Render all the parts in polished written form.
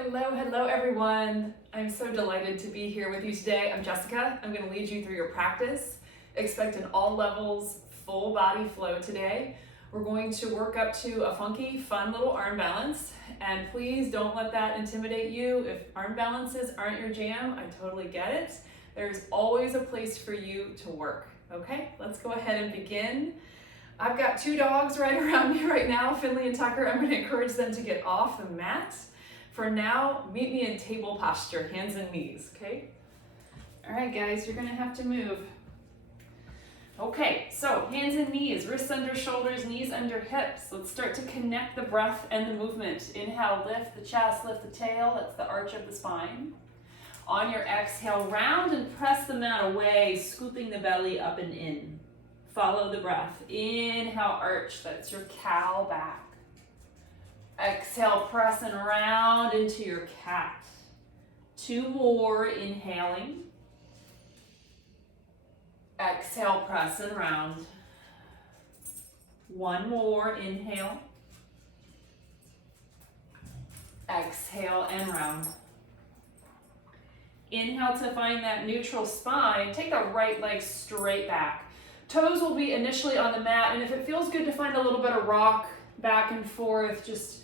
Hello everyone. I'm so delighted to be here with you today. I'm Jessica. I'm going to lead you through your practice. Expect an all levels, full body flow today. We're going to work up to a funky, fun little arm balance. And please don't let that intimidate you. If arm balances aren't your jam, I totally get it. There's always a place for you to work. Okay, let's go ahead and begin. I've got two dogs right around me right now, Finley and Tucker. I'm going to encourage them to get off the mat. For now, meet me in table posture, hands and knees, okay? All right, guys, you're gonna have to move. Okay, so hands and knees, wrists under shoulders, knees under hips. Let's start to connect the breath and the movement. Inhale, lift the chest, lift the tail. That's the arch of the spine. On your exhale, round and press the mat away, scooping the belly up and in. Follow the breath. Inhale, arch, that's your cow back. Exhale, pressing around into your cat. Two more, inhaling. Exhale, pressing round. One more, inhale. Exhale and round. Inhale to find that neutral spine. Take the right leg straight back. Toes will be initially on the mat, and if it feels good to find a little bit of rock back and forth, just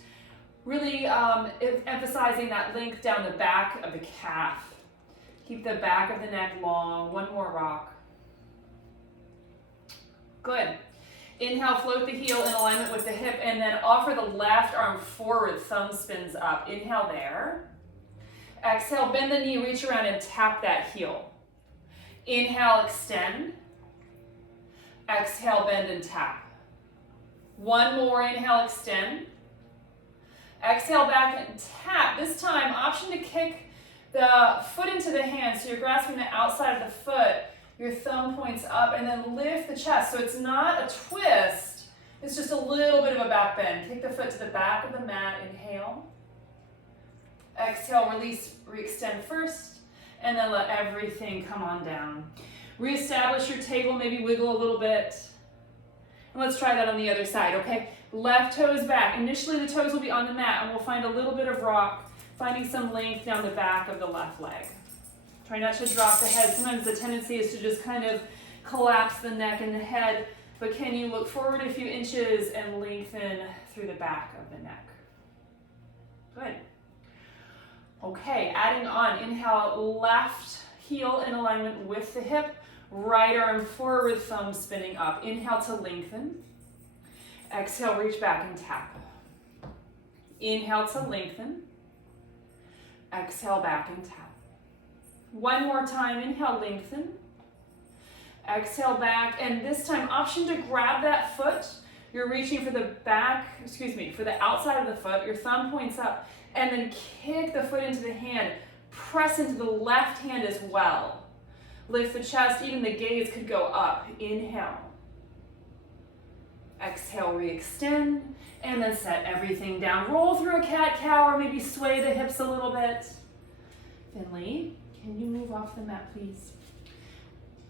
really emphasizing that length down the back of the calf. Keep the back of the neck long. One more rock. Good. Inhale, float the heel in alignment with the hip, and then offer the left arm forward, thumb spins up. Inhale there. Exhale, bend the knee, reach around and tap that heel. Inhale, extend. Exhale, bend and tap. One more, inhale, extend. Exhale, back and tap. This time, option to kick the foot into the hand. So you're grasping the outside of the foot. Your thumb points up and then lift the chest. So it's not a twist. It's just a little bit of a back bend. Take the foot to the back of the mat. Inhale. Exhale, release, re-extend first. And then let everything come on down. Reestablish your table, maybe wiggle a little bit. And let's try that on the other side, okay? Left toes back. Initially, the toes will be on the mat, and we'll find a little bit of rock, finding some length down the back of the left leg. Try not to drop the head. Sometimes the tendency is to just kind of collapse the neck and the head, but can you look forward a few inches and lengthen through the back of the neck? Good. Okay, adding on. Inhale, left heel in alignment with the hip. Right arm forward, thumb spinning up. Inhale to lengthen. Exhale, reach back and tap. Inhale to lengthen. Exhale, back and tap. One more time, inhale, lengthen. Exhale, back, and this time, option to grab that foot. You're reaching for the for the outside of the foot. Your thumb points up, and then kick the foot into the hand. Press into the left hand as well. Lift the chest, even the gaze could go up. Inhale. Exhale, re-extend, and then set everything down. Roll through a cat-cow or maybe sway the hips a little bit. Finley, can you move off the mat, please?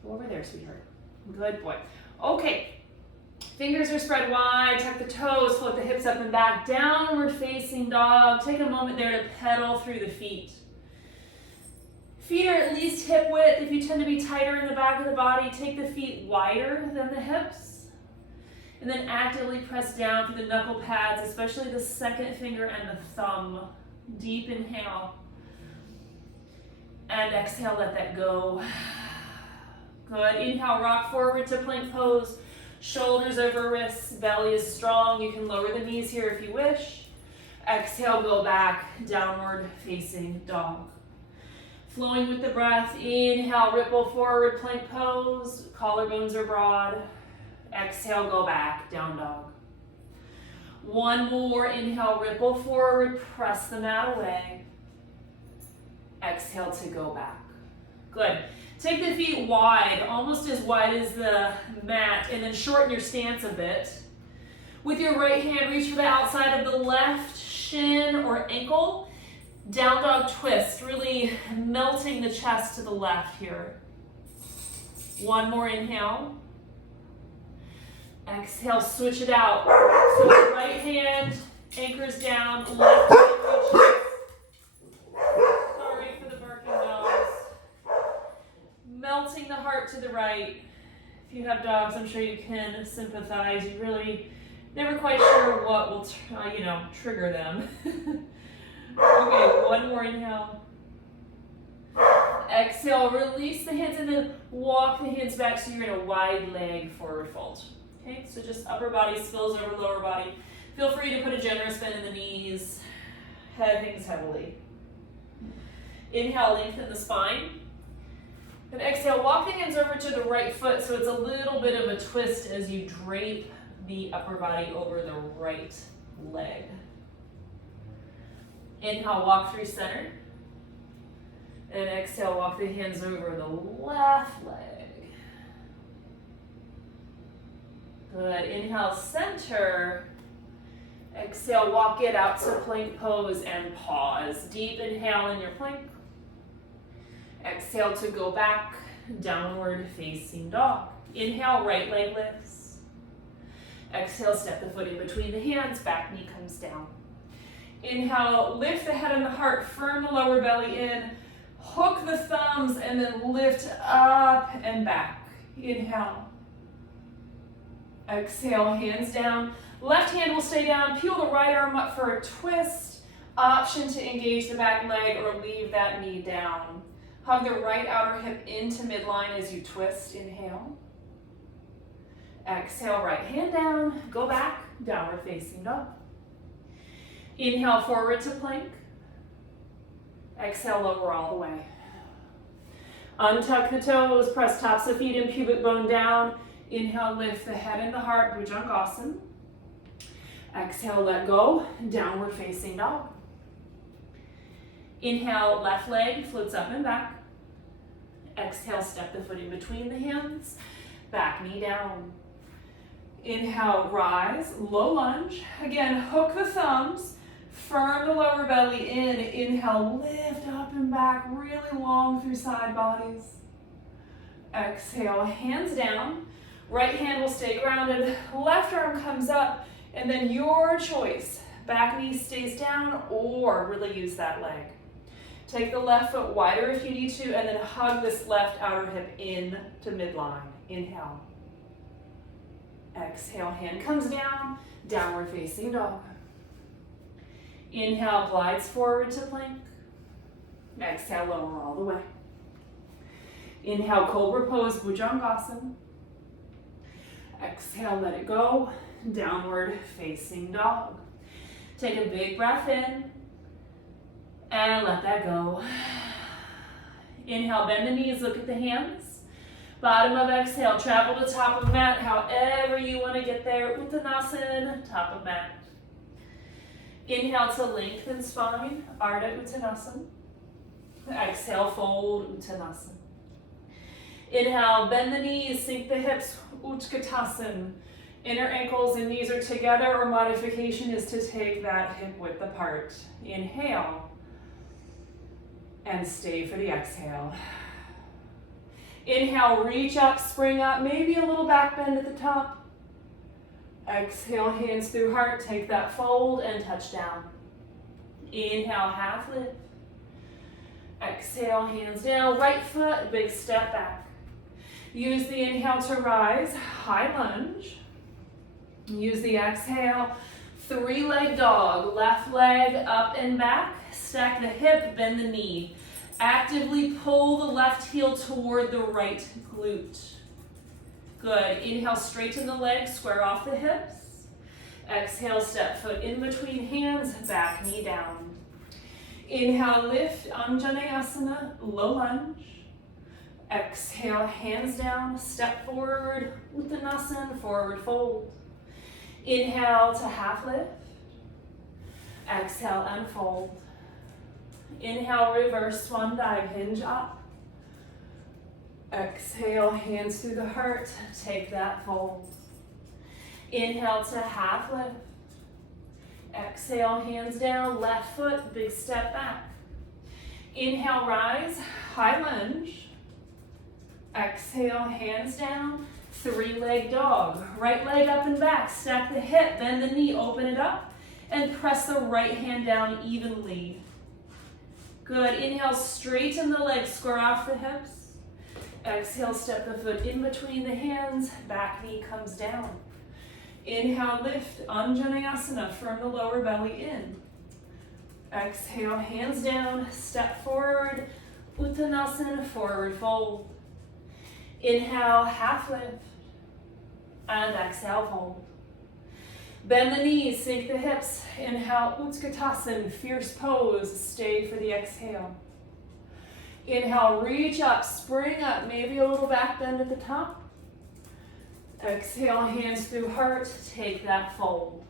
Go over there, sweetheart. Good boy. Okay, fingers are spread wide, tuck the toes, float the hips up and back, downward facing dog. Take a moment there to pedal through the feet. Feet are at least hip width. If you tend to be tighter in the back of the body, take the feet wider than the hips. And then actively press down through the knuckle pads, especially the second finger and the thumb. Deep inhale. And exhale, let that go. Good. Inhale, rock forward to plank pose. Shoulders over wrists, belly is strong. You can lower the knees here if you wish. Exhale, go back, downward facing dog. Flowing with the breath, inhale, ripple forward, plank pose, collarbones are broad. Exhale, go back, down dog. One more, inhale, ripple forward, press the mat away. Exhale to go back. Good. Take the feet wide, almost as wide as the mat, and then shorten your stance a bit. With your right hand, reach for the outside of the left shin or ankle. Down dog twist, really melting the chest to the left here. One more inhale. Exhale, switch it out. So right hand anchors down, left hand reaches. to the right. If you have dogs, I'm sure you can sympathize. You really never quite sure what will, trigger them. Okay, one more inhale. Exhale, release the hands and then walk the hands back so you're in a wide leg forward fold. Okay, so just upper body spills over lower body. Feel free to put a generous bend in the knees. Head hangs heavily. Inhale, lengthen the spine. And exhale, walk the hands over to the right foot so it's a little bit of a twist as you drape the upper body over the right leg. Inhale, walk through center. And exhale, walk the hands over the left leg. Good. Inhale, center. Exhale, walk it out to plank pose and pause. Deep inhale in your plank. Exhale to go back, downward facing dog. Inhale, right leg lifts. Exhale, step the foot in between the hands, back knee comes down. Inhale, lift the head and the heart, firm the lower belly in, hook the thumbs, and then lift up and back. Inhale. Exhale, hands down. Left hand will stay down. Peel the right arm up for a twist. Option to engage the back leg or leave that knee down. Hug the right outer hip into midline as you twist. Inhale. Exhale, right hand down. Go back, downward facing dog. Inhale, forward to plank. Exhale, lower all the way. Untuck the toes, press tops of feet and pubic bone down. Inhale, lift the head and the heart, Bhujangasana. Exhale, let go, downward facing dog. Inhale, left leg floats up and back. Exhale, step the foot in between the hands, back knee down. Inhale, rise, low lunge. Again, hook the thumbs, firm the lower belly in. Inhale, lift up and back, really long through side bodies. Exhale, hands down. Right hand will stay grounded, left arm comes up, and then your choice. Back knee stays down or really use that leg. Take the left foot wider if you need to, and then hug this left outer hip in to midline. Inhale. Exhale, hand comes down, downward facing dog. Inhale, glides forward to plank. Exhale, lower all the way. Inhale, cobra pose, Bhujangasana. Exhale, let it go, downward facing dog. Take a big breath in and let that go. Inhale, bend the knees, look at the hands. Bottom of exhale, travel to top of mat, however you want to get there. Uttanasana, top of mat. Inhale to lengthen spine, Ardha Uttanasana. Exhale, fold, Uttanasana. Inhale, bend the knees, sink the hips, Utkatasana. Inner ankles and knees are together, or modification is to take that hip width apart. Inhale, and stay for the exhale. Inhale, reach up, spring up, maybe a little back bend at the top. Exhale, hands through heart, take that fold and touch down. Inhale, half lift. Exhale, hands down, right foot, big step back. Use the inhale to rise, high lunge. Use the exhale, three-leg dog, left leg up and back, stack the hip, bend the knee. Actively pull the left heel toward the right glute. Good, inhale, straighten the legs, square off the hips. Exhale, step foot in between hands, back knee down. Inhale, lift, Anjaneyasana, low lunge. Exhale, hands down, step forward, Uttanasana, forward fold. Inhale to half lift. Exhale, unfold. Inhale, reverse swan dive, hinge up. Exhale, hands through the heart, take that fold. Inhale to half lift. Exhale, hands down, left foot, big step back. Inhale, rise, high lunge. Exhale, hands down, three-leg dog. Right leg up and back, stack the hip, bend the knee, open it up, and press the right hand down evenly. Good, inhale, straighten the legs, square off the hips. Exhale, step the foot in between the hands, back knee comes down. Inhale, lift, Anjaneyasana, firm the lower belly in. Exhale, hands down, step forward, Uttanasana, forward fold. Inhale, half lift, and exhale, fold. Bend the knees, sink the hips. Inhale, Utkatasana, fierce pose, stay for the exhale. Inhale, reach up, spring up, maybe a little back bend at the top. Exhale, hands through heart, take that fold.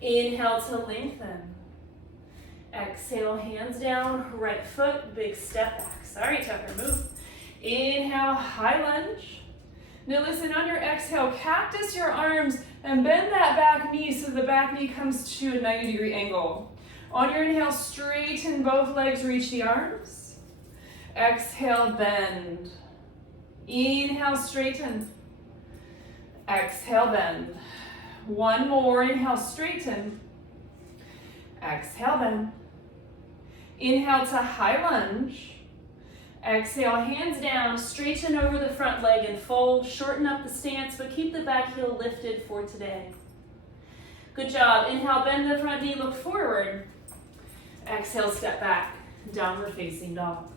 Inhale to lengthen. Exhale, hands down, right foot, big step back. Sorry, Tucker, move. Inhale, high lunge. Now listen, on your exhale, cactus your arms and bend that back knee so the back knee comes to a 90-degree angle. On your inhale, straighten both legs, reach the arms. Exhale, bend. Inhale, straighten. Exhale, bend. One more, inhale, straighten. Exhale, bend. Inhale to high lunge. Exhale, hands down, straighten over the front leg and fold. Shorten up the stance, but keep the back heel lifted for today. Good job. Inhale, bend the front knee, look forward. Exhale, step back, downward facing dog.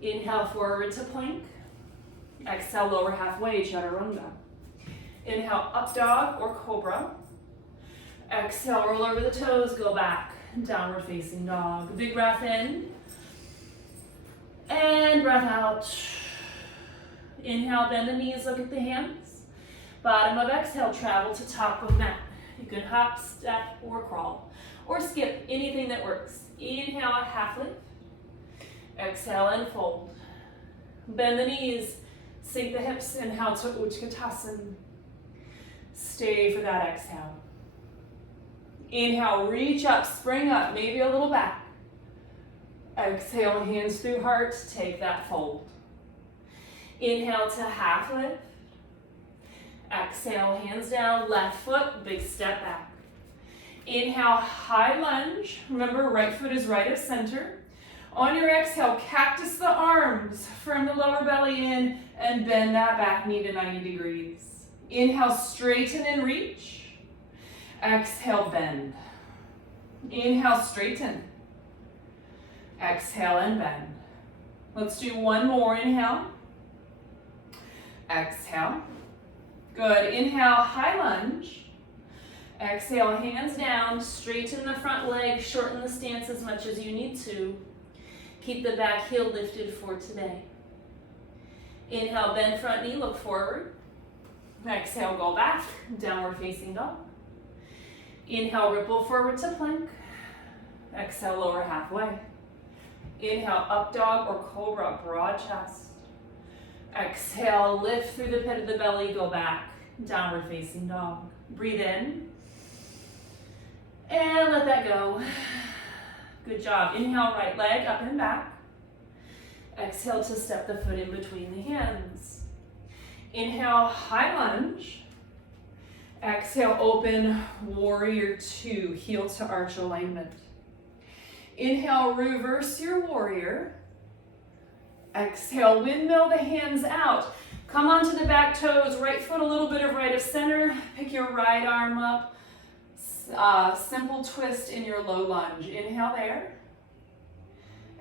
Inhale, forward to plank. Exhale, lower halfway, chaturanga. Inhale, up dog or cobra. Exhale, roll over the toes, go back, downward facing dog. Big breath in. And breath out. Inhale, bend the knees, look at the hands. Bottom of exhale, travel to top of mat. You can hop, step, or crawl, or skip, anything that works. Inhale, half lift. Exhale and fold. Bend the knees, sink the hips, inhale to Utkatasana. Stay for that exhale. Inhale, reach up, spring up, maybe a little back. Exhale, hands through heart, take that fold. Inhale to half lift. Exhale, hands down, left foot, big step back. Inhale, high lunge. Remember, right foot is right of center. On your exhale, cactus the arms, firm the lower belly in, and bend that back knee to 90 degrees. Inhale, straighten and reach. Exhale, bend. Inhale, straighten. Exhale and bend. Let's do one more. Inhale. Exhale. Good. Inhale, high lunge. Exhale, hands down. Straighten the front leg. Shorten the stance as much as you need to. Keep the back heel lifted for today. Inhale, bend front knee, look forward. Exhale, go back. Downward facing dog. Inhale, ripple forward to plank. Exhale, lower halfway. Inhale, up dog or cobra, broad chest. Exhale, lift through the pit of the belly, go back, downward facing dog. Breathe in, and let that go. Good job. Inhale, right leg up and back. Exhale to step the foot in between the hands. Inhale, high lunge. Exhale, open, warrior two, heel to arch alignment. Inhale, reverse your warrior. Exhale, windmill the hands out. Come onto the back toes, right foot a little bit of right of center. Pick your right arm up. Simple twist in your low lunge. Inhale there.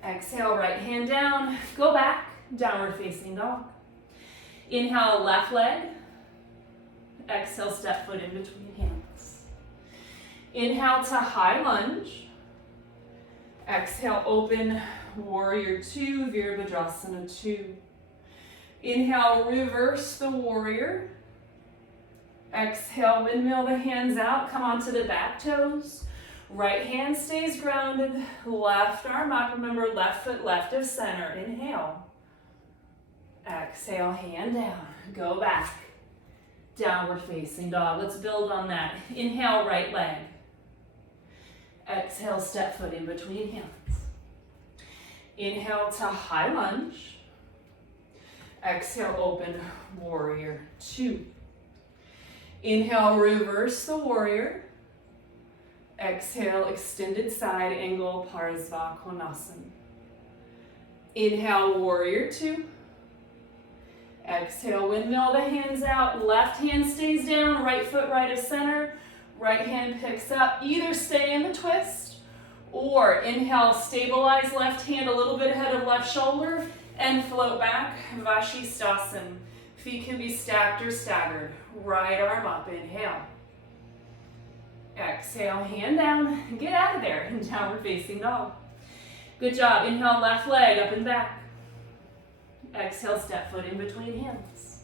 Exhale, right hand down. Go back, downward facing dog. Inhale, left leg. Exhale, step foot in between hands. Inhale to high lunge. Exhale, open, warrior two, Virabhadrasana two. Inhale, reverse the warrior. Exhale, windmill the hands out, come onto the back toes. Right hand stays grounded, left arm up. Remember, left foot left of center. Inhale. Exhale, hand down, go back. Downward facing dog. Let's build on that. Inhale, right leg. Exhale, step foot in between hands. Inhale to high lunge. Exhale, open, warrior two. Inhale, reverse the warrior. Exhale, extended side angle, Parsva Konasana. Inhale, warrior two. Exhale, windmill the hands out. Left hand stays down, right foot right of center. Right hand picks up. Either stay in the twist or inhale, stabilize left hand a little bit ahead of left shoulder and float back, Vashisthasana. Feet can be stacked or staggered. Right arm up, inhale. Exhale, hand down, get out of there, and downward facing dog. Good job, inhale, left leg up and back. Exhale, step foot in between hands.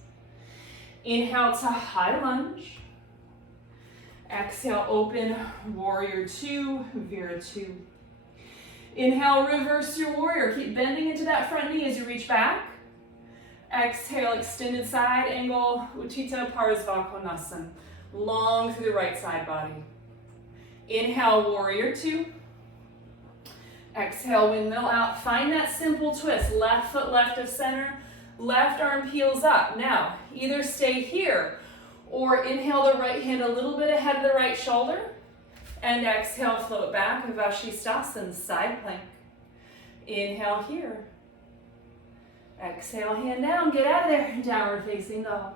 Inhale to high lunge. Exhale, open, warrior two, Vira two. Inhale, reverse your warrior. Keep bending into that front knee as you reach back. Exhale, extended side angle, Utthita Parsvakonasana. Long through the right side body. Inhale, warrior two. Exhale, windmill out. Find that simple twist. Left foot left of center. Left arm peels up. Now, either stay here or inhale the right hand a little bit ahead of the right shoulder. And exhale, float back, Vashisthasana, side plank. Inhale here. Exhale, hand down, get out of there, downward facing dog.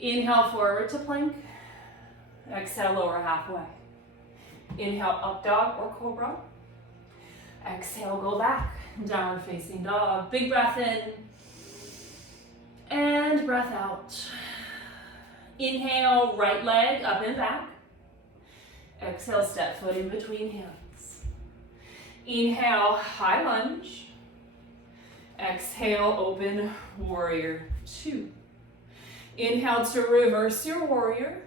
Inhale, forward to plank. Exhale, lower halfway. Inhale, up dog or cobra. Exhale, go back, downward facing dog. Big breath in. And breath out. Inhale, right leg up and back. Exhale, step foot in between hands. Inhale, high lunge. Exhale, open warrior two. Inhale to reverse your warrior.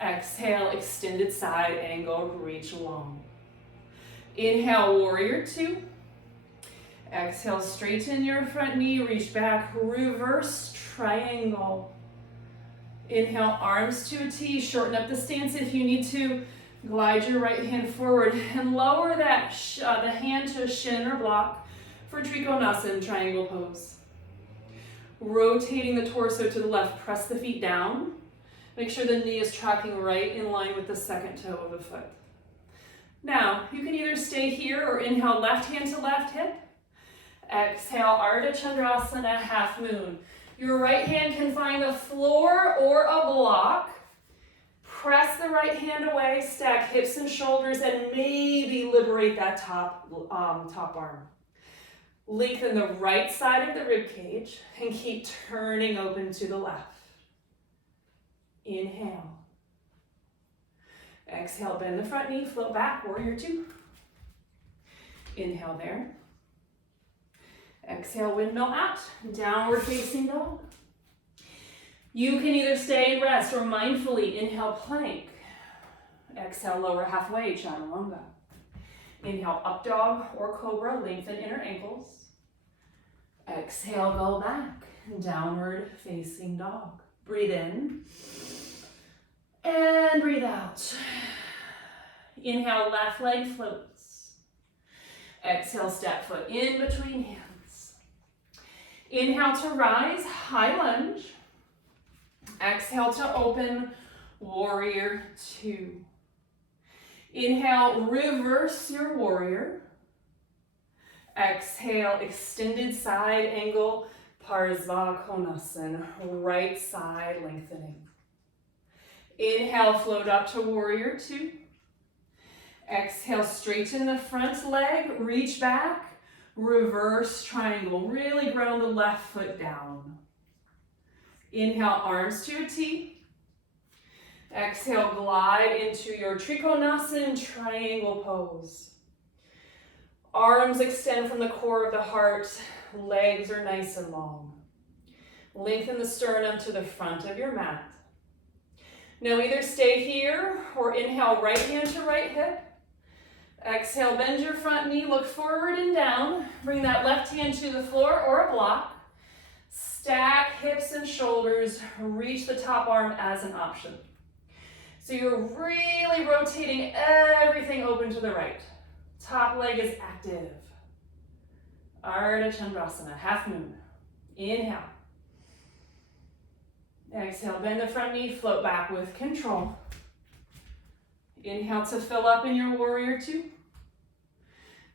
Exhale, extended side angle, reach long. Inhale, warrior two. Exhale, straighten your front knee, reach back, reverse triangle. Inhale, arms to a T, shorten up the stance if you need to. Glide your right hand forward and lower that the hand to a shin or block for Trikonasana, triangle pose. Rotating the torso to the left, press the feet down. Make sure the knee is tracking right in line with the second toe of the foot. Now, you can either stay here or inhale left hand to left hip. Exhale, Ardha Chandrasana, half moon. Your right hand can find the floor or a block. Press the right hand away, stack hips and shoulders, and maybe liberate that top arm. Lengthen the right side of the rib cage and keep turning open to the left. Inhale. Exhale, bend the front knee, float back, warrior two. Inhale there. Exhale, windmill out, downward facing dog. You can either stay and rest or mindfully inhale plank. Exhale, lower halfway, chaturanga. Inhale, up dog or cobra, lengthen inner ankles. Exhale, go back, downward facing dog. Breathe in and breathe out. Inhale, left leg floats. Exhale, step foot in between hands. Inhale to rise, high lunge. Exhale to open, warrior two. Inhale, reverse your warrior. Exhale, extended side angle, Parsvakonasana, right side lengthening. Inhale, float up to warrior two. Exhale, straighten the front leg, reach back, reverse triangle. Really ground the left foot down. Inhale, arms to a T. Exhale, glide into your Trikonasana, triangle pose. Arms extend from the core of the heart. Legs are nice and long. Lengthen the sternum to the front of your mat. Now either stay here or inhale right hand to right hip. Exhale, bend your front knee, look forward and down. Bring that left hand to the floor or a block. Stack hips and shoulders, reach the top arm as an option. So you're really rotating everything open to the right. Top leg is active. Ardha Chandrasana, half moon. Inhale. Exhale, bend the front knee, float back with control. Inhale to fill up in your warrior two.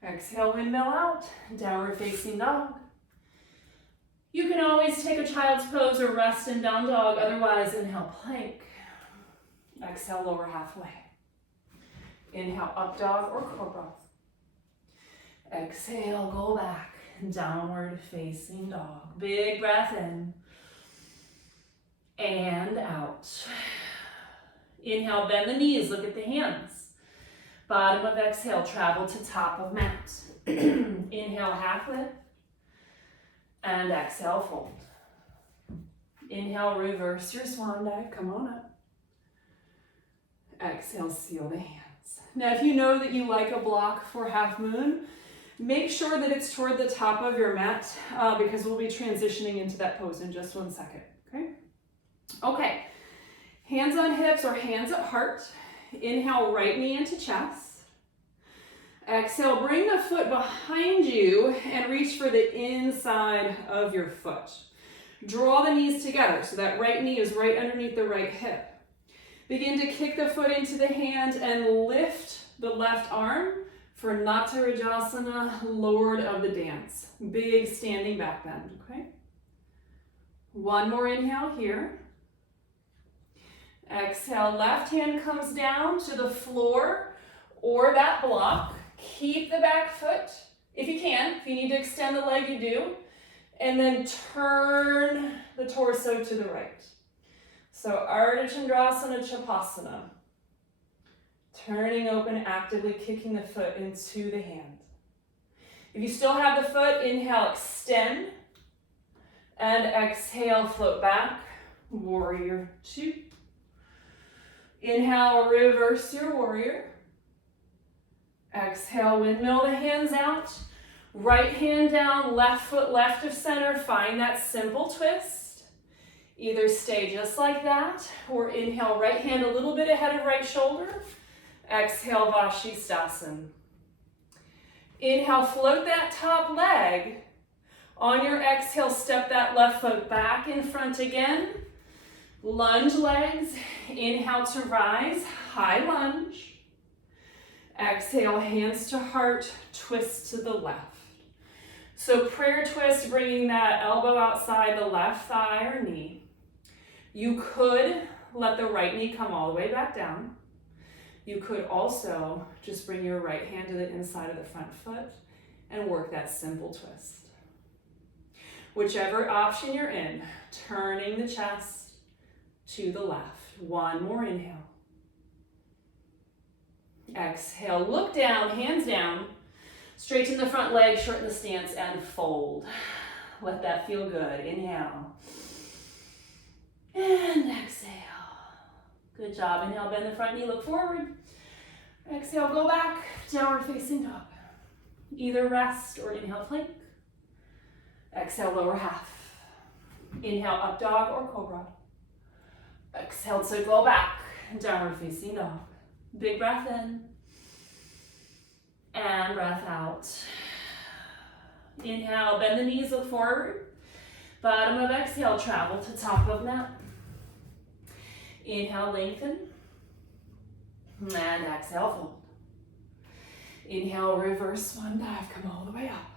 Exhale, windmill out, downward facing dog. You can always take a child's pose or rest in down dog, otherwise inhale, plank. Exhale, lower halfway. Inhale, up dog or cobra. Exhale, go back, downward facing dog. Big breath in and out. Inhale, bend the knees, look at the hands. Bottom of exhale, travel to top of mat. Inhale, half lift. And exhale, fold. Inhale, reverse your swan dive, come on up. Exhale, seal the hands. Now, if you know that you like a block for half moon, make sure that it's toward the top of your mat because we'll be transitioning into that pose in just 1 second, okay? Okay, hands on hips or hands at heart. Inhale, right knee into chest. Exhale, bring the foot behind you and reach for the inside of your foot. Draw the knees together so that right knee is right underneath the right hip. Begin to kick the foot into the hand and lift the left arm for Natarajasana, Lord of the Dance. Big standing back bend, okay? One more inhale here. Exhale, left hand comes down to the floor or that block. Keep the back foot, if you can. If you need to extend the leg, you do. And then turn the torso to the right. So Ardha Chandrasana Chapasana. Turning open, actively kicking the foot into the hand. If you still have the foot, inhale, extend. And exhale, float back. Warrior two. Inhale, reverse your warrior. Exhale, windmill the hands out. Right hand down, left foot left of center. Find that simple twist. Either stay just like that, or inhale, right hand a little bit ahead of right shoulder. Exhale, Vashisthasana. Inhale, float that top leg. On your exhale, step that left foot back in front again. Lunge legs. Inhale to rise, high lunge. Exhale, hands to heart, twist to the left. So prayer twist, bringing that elbow outside the left thigh or knee. You could let the right knee come all the way back down. You could also just bring your right hand to the inside of the front foot and work that simple twist. Whichever option you're in, turning the chest to the left. One more inhale. Exhale, look down, hands down. Straighten the front leg, shorten the stance, and fold. Let that feel good. Inhale. And exhale. Good job. Inhale, bend the front knee, look forward. Exhale, go back, downward facing dog. Either rest or inhale, plank. Exhale, lower half. Inhale, up dog or cobra. Exhale to go back, downward facing dog. Big breath in. And breath out. Inhale, bend the knees, look forward. Bottom of exhale, travel to top of mat. Inhale, lengthen. And exhale, fold. Inhale, reverse swan dive, come all the way up.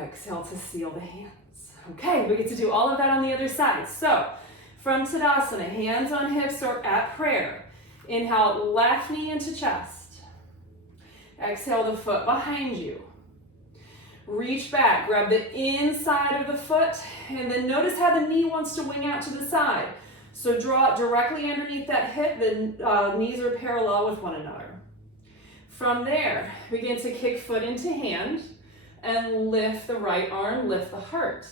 Exhale to seal the hands. Okay, we get to do all of that on the other side. So, from Tadasana, hands on hips or at prayer. Inhale, left knee into chest. Exhale, the foot behind you. Reach back, grab the inside of the foot, and then notice how the knee wants to wing out to the side. So draw it directly underneath that hip, the knees are parallel with one another. From there, begin to kick foot into hand and lift the right arm, lift the heart.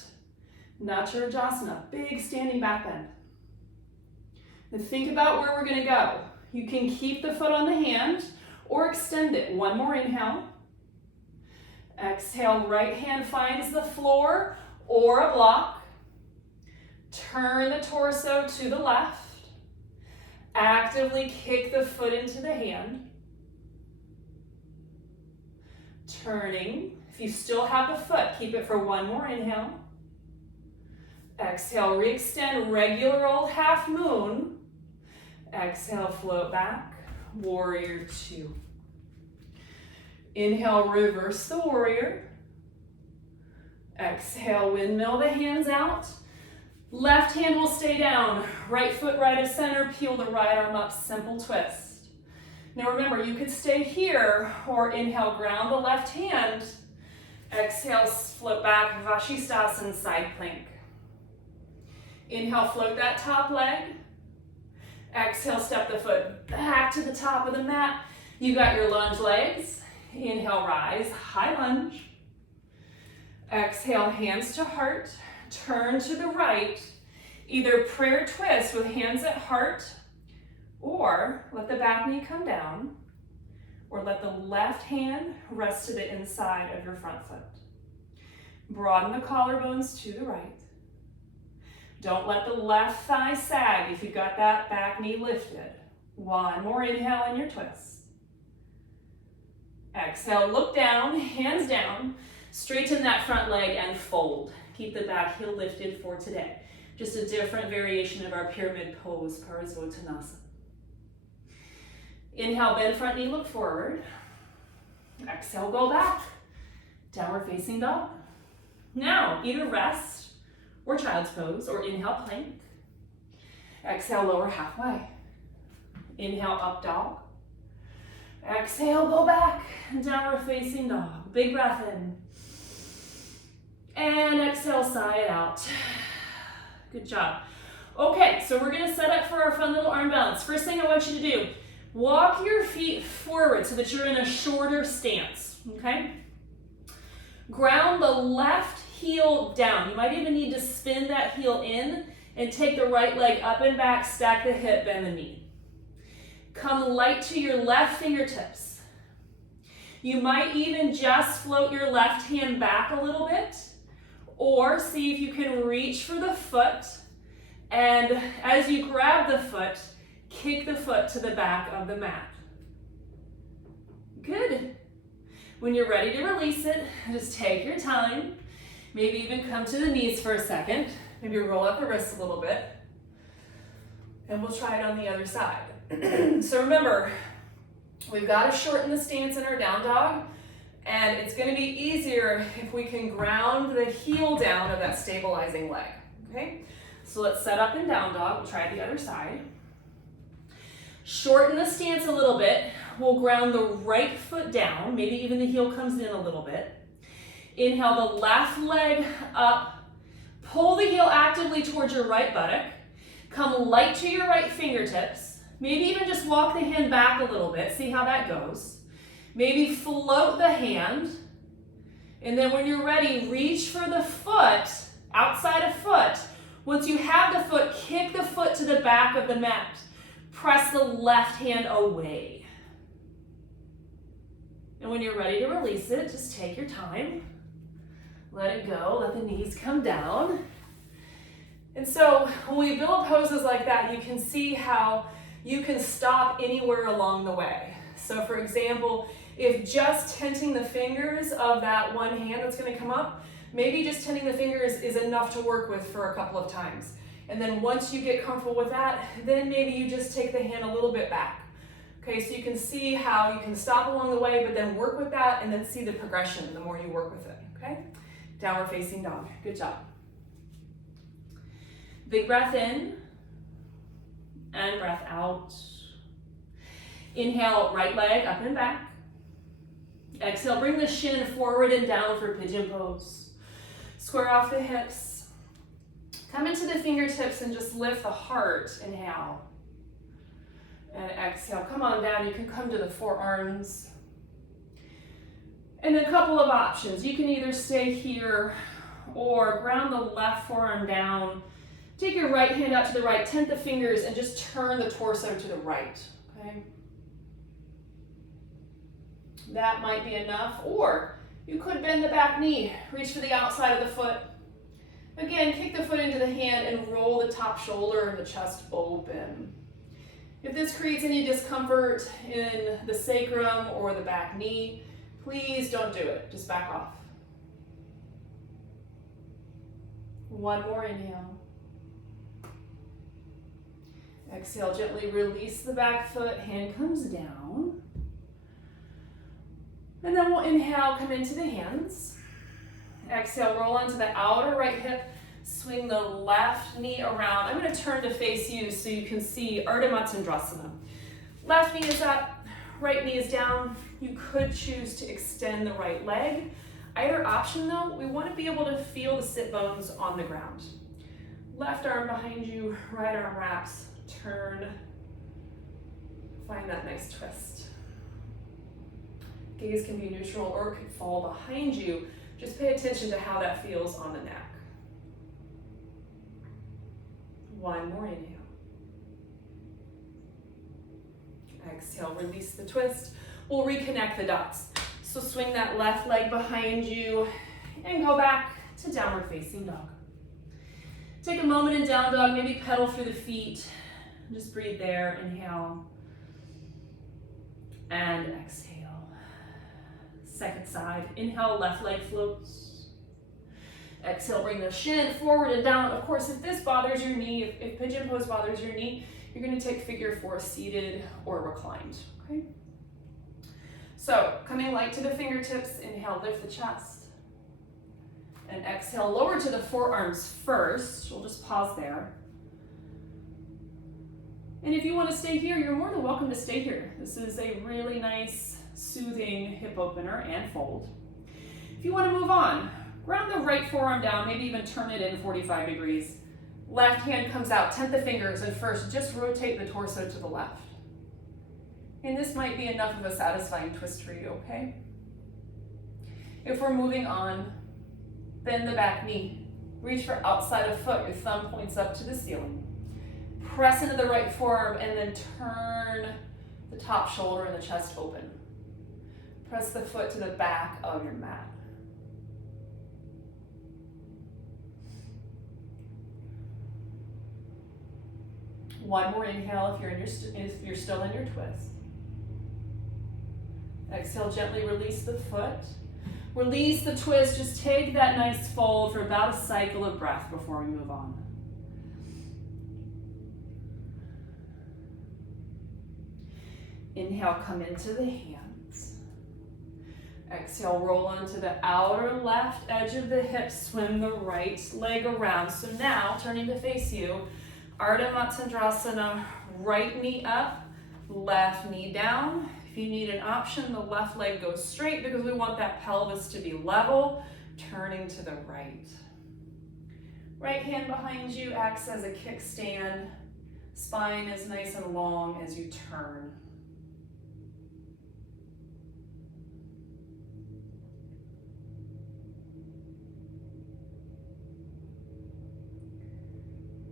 Natarajasana, big standing back bend. Now think about where we're gonna go. You can keep the foot on the hand or extend it. One more inhale. Exhale, right hand finds the floor or a block. Turn the torso to the left. Actively kick the foot into the hand. Turning. If you still have the foot, keep it for one more inhale. Exhale, re-extend, regular old half moon. Exhale, float back, warrior two. Inhale, reverse the warrior. Exhale, windmill the hands out. Left hand will stay down. Right foot right of center, peel the right arm up, simple twist. Now remember, you could stay here or inhale, ground the left hand. Exhale, float back, Vashisthasana, side plank. Inhale, float that top leg. Exhale, step the foot back to the top of the mat. You got your lunge legs. Inhale, rise, high lunge. Exhale, hands to heart. Turn to the right. Either prayer twist with hands at heart, or let the back knee come down, or let the left hand rest to the inside of your front foot. Broaden the collarbones to the right. Don't let the left thigh sag if you got that back knee lifted. One more inhale in your twist. Exhale, look down, hands down. Straighten that front leg and fold. Keep the back heel lifted for today. Just a different variation of our pyramid pose, Parsvottanasana. Inhale, bend front knee, look forward. Exhale, go back. Downward facing dog. Now, either rest or child's pose, or inhale, plank. Exhale, lower halfway. Inhale, up dog. Exhale, go back. Downward facing dog. Big breath in. And exhale, sigh it out. Good job. Okay, so we're gonna set up for our fun little arm balance. First thing I want you to do, walk your feet forward so that you're in a shorter stance, okay? Ground the left heel down. You might even need to spin that heel in and take the right leg up and back, stack the hip, bend the knee. Come light to your left fingertips. You might even just float your left hand back a little bit, or see if you can reach for the foot, and as you grab the foot, kick the foot to the back of the mat. Good. When you're ready to release it, just take your time. Maybe even come to the knees for a second. Maybe roll up the wrists a little bit. And we'll try it on the other side. So remember, we've got to shorten the stance in our down dog. And it's going to be easier if we can ground the heel down of that stabilizing leg. Okay? So let's set up in down dog. We'll try the other side. Shorten the stance a little bit. We'll ground the right foot down. Maybe even the heel comes in a little bit. Inhale the left leg up. Pull the heel actively towards your right buttock. Come light to your right fingertips. Maybe even just walk the hand back a little bit. See how that goes. Maybe float the hand. And then when you're ready, reach for the foot, outside of foot. Once you have the foot, kick the foot to the back of the mat. Press the left hand away. And when you're ready to release it, just take your time. Let it go, let the knees come down. And so when we build poses like that, you can see how you can stop anywhere along the way. So for example, if just tenting the fingers of that one hand that's going to come up, maybe just tenting the fingers is enough to work with for a couple of times. And then once you get comfortable with that, then maybe you just take the hand a little bit back. Okay, so you can see how you can stop along the way, but then work with that and then see the progression the more you work with it, okay? Downward facing dog, good job. Big breath in and breath out. Inhale, right leg up and back. Exhale, bring the shin forward and down for pigeon pose. Square off the hips. Come into the fingertips and just lift the heart. Inhale. And exhale, come on down. You can come to the forearms. And a couple of options. You can either stay here or ground the left forearm down. Take your right hand out to the right, tent the fingers, and just turn the torso to the right, okay? That might be enough, or you could bend the back knee, reach for the outside of the foot. Again, kick the foot into the hand and roll the top shoulder and the chest open. If this creates any discomfort in the sacrum or the back knee, please don't do it, just back off. One more inhale. Exhale, gently release the back foot, hand comes down. And then we'll inhale, come into the hands. Exhale, roll onto the outer right hip. Swing the left knee around. I'm going to turn to face you so you can see Ardha Matsyendrasana. Left knee is up, right knee is down. You could choose to extend the right leg. Either option though, we want to be able to feel the sit bones on the ground. Left arm behind you, right arm wraps, turn. Find that nice twist. Gaze can be neutral or it could fall behind you. Just pay attention to how that feels on the neck. One more inhale. Exhale, release the twist. We'll reconnect the dots. So swing that left leg behind you and go back to downward facing dog. Take a moment in down dog, maybe pedal through the feet. Just breathe there, inhale and exhale. Second side, inhale, left leg floats. Exhale, bring the shin forward and down. Of course, if this bothers your knee, if pigeon pose bothers your knee, you're going to take figure four seated or reclined, okay? So, coming light to the fingertips, inhale, lift the chest. And exhale, lower to the forearms first. We'll just pause there. And if you want to stay here, you're more than welcome to stay here. This is a really nice, soothing hip opener and fold. If you want to move on, ground the right forearm down, maybe even turn it in 45 degrees. Left hand comes out, tent the fingers, and first just rotate the torso to the left. And this might be enough of a satisfying twist for you, okay? If we're moving on, bend the back knee. Reach for outside of foot, your thumb points up to the ceiling. Press into the right forearm and then turn the top shoulder and the chest open. Press the foot to the back of your mat. One more inhale if you're still in your twist. Exhale, gently release the foot. Release the twist, just take that nice fold for about a cycle of breath before we move on. Inhale, come into the hands. Exhale, roll onto the outer left edge of the hips, swim the right leg around. So now, turning to face you, Ardha Matsyendrasana, right knee up, left knee down. If you need an option, the left leg goes straight because we want that pelvis to be level, turning to the right. Right hand behind you acts as a kickstand. Spine is nice and long as you turn.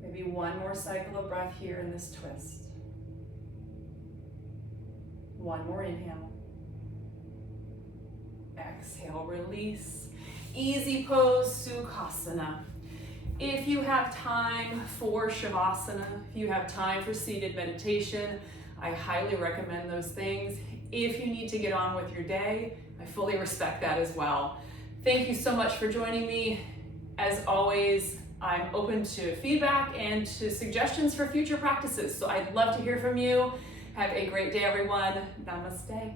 Maybe one more cycle of breath here in this twist. One more inhale. Exhale, release. Easy pose, Sukhasana. If you have time for Shavasana, if you have time for seated meditation, I highly recommend those things. If you need to get on with your day, I fully respect that as well. Thank you so much for joining me. As always, I'm open to feedback and to suggestions for future practices. So I'd love to hear from you. Have a great day, everyone. Namaste.